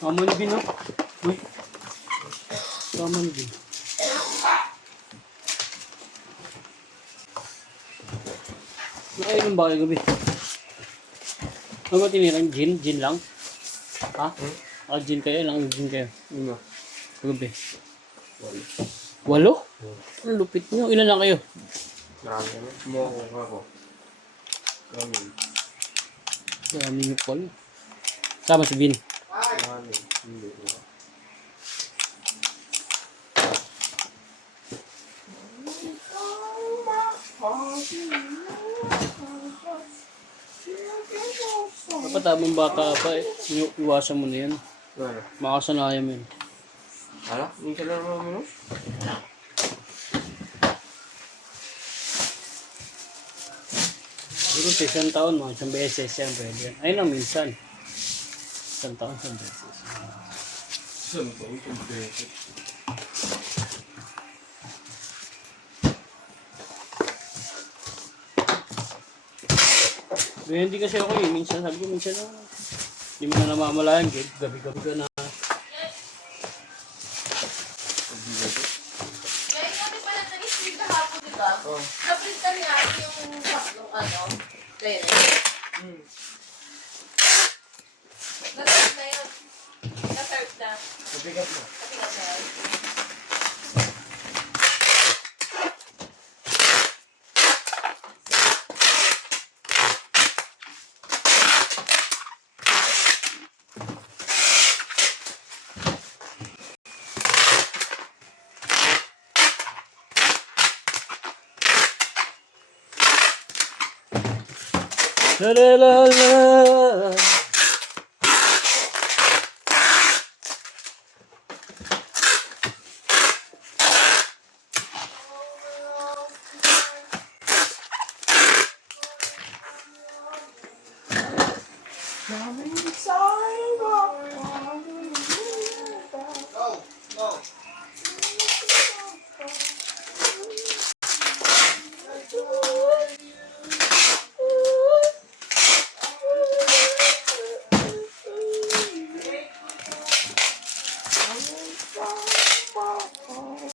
Tama ni Bin, no? Uy. Tama ni Bin. Nakainom ba kayo gabi? Ano ba tinirang? Gin? Gin lang? Ha? Gin kayo? Ilang gin kayo? Ano? Gabi. 8? Ang lupit nyo. Ilan lang kayo? Marami naman. Sumuha ko ako. Marami. Marami nyo pala. Sama si Bin. Marami. Hindi ko. Dapat tamang bata pa eh. Iwasan mo na yan. Ano? Makasanayan mo yun. Hala? Minsan lang naman mo? Siguro sa isang taon, mga isang beses yan pwede yan. Ayun lang minsan. Isang taon, isang beses. Saan ba? Isang beses. Pero hindi kasi ako eh. Minsan sabi ko, minsan na. Hindi mo na namamalayan. Gabi-gabi ka na. Ngayon kami pala nag-stream kahapon, di ba? Oh. Na-print ka niya yung ano, pera. Na-serve na yun. Na-serve na. Mabigat na. Sabi nga na yun. La la la la. Go! Go!